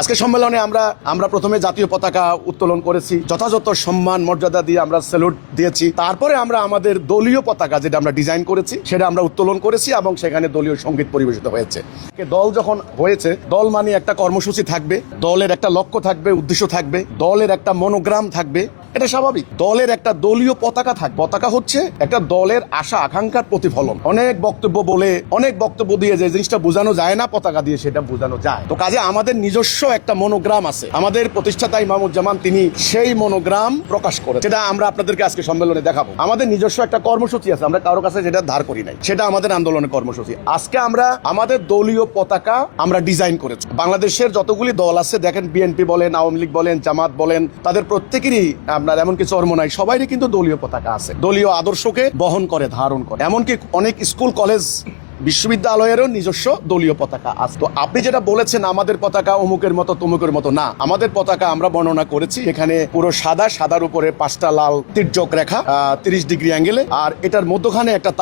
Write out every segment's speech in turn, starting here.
আজকে সম্মেলনে আমরা প্রথমে জাতীয় পতাকা উত্তোলন করেছি, যথাযথ সম্মান মর্যাদা দিয়ে আমরা স্যালুট দিয়েছি। তারপরে আমরা আমাদের দলীয় পতাকা যেটা আমরা ডিজাইন করেছি সেটা আমরা উত্তোলন করেছি এবং সেখানে দলীয় সঙ্গীত পরিবেশিত হয়েছে। দল যখন হয়েছে, দল মানে একটা কর্মসূচি থাকবে, দলের একটা লক্ষ্য থাকবে, উদ্দেশ্য থাকবে, দলের একটা মনোগ্রাম থাকবে, এটা স্বাভাবিক। দলের একটা দলীয় পতাকা থাকবে। পতাকা হচ্ছে একটা দলের আশা আকাঙ্ক্ষার প্রতিফলন। অনেক বক্তব্য দিয়ে যে জিনিসটা বোঝানো যায় না পতাকা দিয়ে সেটা বোঝানো যায়। তো কাজে আমাদের নিজস্ব একটা মনোগ্রাম আছে। আমাদের প্রতিষ্ঠাতা ইমামুজ্জামান তিনি সেই মনোগ্রাম প্রকাশ করে, সেটা আমরা আপনাদেরকে আজকে সম্মেলনে দেখাবো। আমাদের নিজস্ব একটা কর্মসূচি আছে, আমরা কারো কাছে যেটা ধার করি নাই, সেটা আমাদের আন্দোলনের কর্মসূচি। আজকে আমরা আমাদের দলীয় পতাকা আমরা ডিজাইন করেছি। বাংলাদেশের যতগুলি দল আছে দেখেন, বিএনপি বলেন, আওয়ামী লীগ বলেন, জামাত বলেন, তাদের প্রত্যেকেরই আপনার এমনকি চরমোনাই সবাইরই কিন্তু দলীয় পতাকা আছে, দলীয় আদর্শকে বহন করে, ধারণ করে। এমনকি অনেক স্কুল কলেজ বিশ্ববিদ্যালয়েরও নিজস্ব দলীয় পতাকা আছে। তো আপনি যেটা বলেছেন আমাদের পতাকা অমুকের মতো তমুকের মতো, না, আমাদের পতাকা আমরা বর্ণনা করেছি। এখানে পুরো সাদার উপরে 5টা লাল তির্যক রেখা 30 ডিগ্রি অ্যাঙ্গেলে, আর এটার মধ্যখানে একটা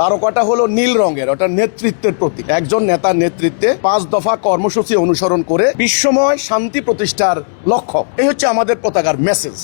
তারকাটা হলো নীল রঙের, ওটা নেতৃত্বের প্রতীক। একজন নেতার নেতৃত্বে 5 দফা কর্মসূচি অনুসরণ করে বিশ্বময় শান্তি প্রতিষ্ঠার লক্ষ্য, এই হচ্ছে আমাদের পতাকার মেসেজ।